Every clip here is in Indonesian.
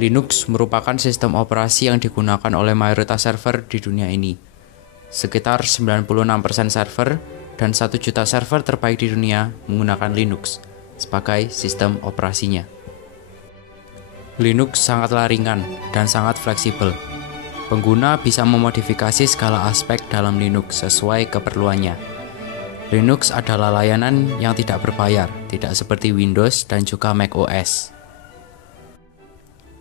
Linux merupakan sistem operasi yang digunakan oleh mayoritas server di dunia ini. Sekitar 96% server dan 1 juta server terbaik di dunia menggunakan Linux sebagai sistem operasinya. Linux sangatlah ringan dan sangat fleksibel. Pengguna bisa memodifikasi segala aspek dalam Linux sesuai keperluannya. Linux adalah layanan yang tidak berbayar, tidak seperti Windows dan juga macOS.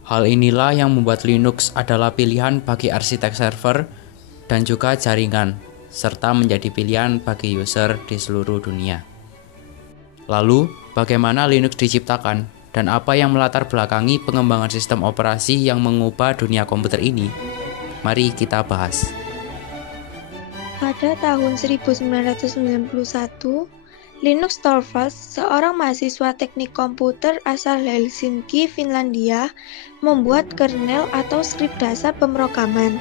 Hal inilah yang membuat Linux adalah pilihan bagi arsitek server dan juga jaringan, serta menjadi pilihan bagi user di seluruh dunia. Lalu, bagaimana Linux diciptakan dan apa yang melatar belakangi pengembangan sistem operasi yang mengubah dunia komputer ini? Mari kita bahas. Pada tahun 1991, Linus Torvalds, seorang mahasiswa teknik komputer asal Helsinki, Finlandia, membuat kernel atau skrip dasar pemrograman.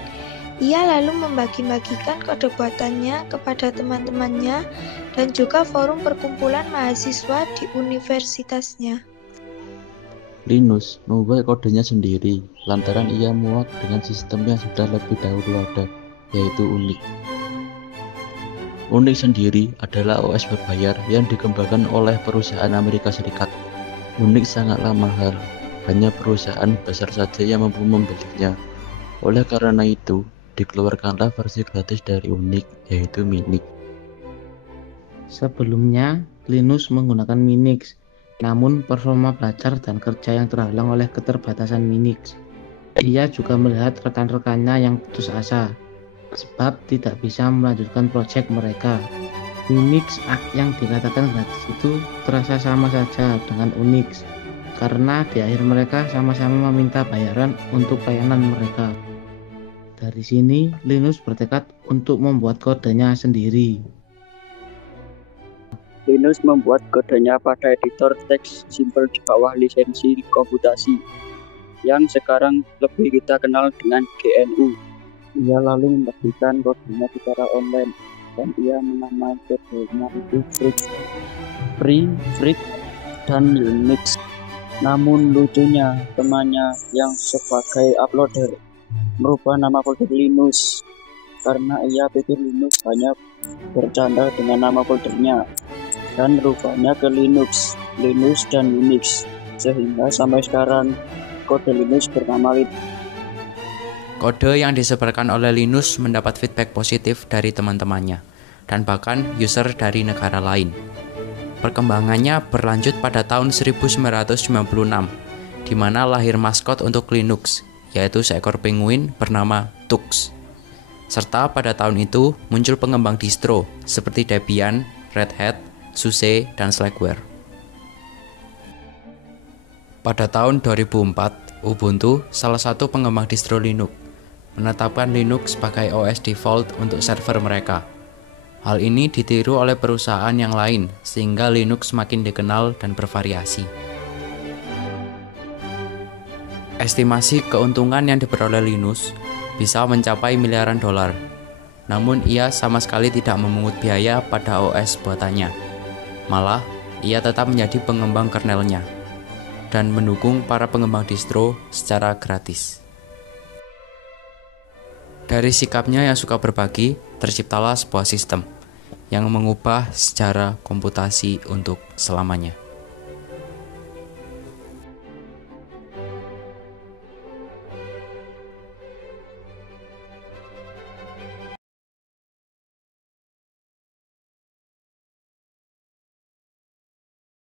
Ia lalu membagi-bagikan kode buatannya kepada teman-temannya dan juga forum perkumpulan mahasiswa di universitasnya. Linus membuat kodenya sendiri lantaran ia muak dengan sistem yang sudah lebih dahulu ada, yaitu Unix. Unix sendiri adalah OS berbayar yang dikembangkan oleh perusahaan Amerika Serikat. Unix sangatlah mahal, hanya perusahaan besar saja yang mampu membelinya. Oleh karena itu, dikeluarkanlah versi gratis dari Unix, yaitu Minix. Sebelumnya, Linus menggunakan Minix, namun performa belajar dan kerja yang terhalang oleh keterbatasan Minix. Ia juga melihat rekan-rekannya yang putus asa, sebab tidak bisa melanjutkan proyek mereka. Unix yang dikatakan gratis itu terasa sama saja dengan Unix, karena di akhir mereka sama-sama meminta bayaran untuk layanan mereka. Dari sini, Linus bertekad untuk membuat kodenya sendiri. Linus membuat kodenya pada editor teks simpel di bawah lisensi komputasi, yang sekarang lebih kita kenal dengan GNU. Ia lalu menerbitkan kodenya secara online dan ia menamai kodenya itu Free, dan Linux. Namun lucunya, temannya yang sebagai uploader merubah nama folder Linus karena ia pikir Linux hanya bercanda dengan nama foldernya dan merubahnya ke Linux dan Unix, sehingga sampai sekarang kode Linux bernama Linux. Kode yang disebarkan oleh Linus mendapat feedback positif dari teman-temannya, dan bahkan user dari negara lain. Perkembangannya berlanjut pada tahun 1996, di mana lahir maskot untuk Linux, yaitu seekor penguin bernama Tux. Serta pada tahun itu muncul pengembang distro seperti Debian, Red Hat, SUSE, dan Slackware. Pada tahun 2004, Ubuntu, salah satu pengembang distro Linux, menetapkan Linux sebagai OS default untuk server mereka. Hal ini ditiru oleh perusahaan yang lain sehingga Linux semakin dikenal dan bervariasi. Estimasi keuntungan yang diperoleh Linus bisa mencapai miliaran dolar. Namun ia sama sekali tidak memungut biaya pada OS buatannya. Malah, ia tetap menjadi pengembang kernelnya dan mendukung para pengembang distro secara gratis. Dari sikapnya yang suka berbagi, terciptalah sebuah sistem yang mengubah sejarah komputasi untuk selamanya.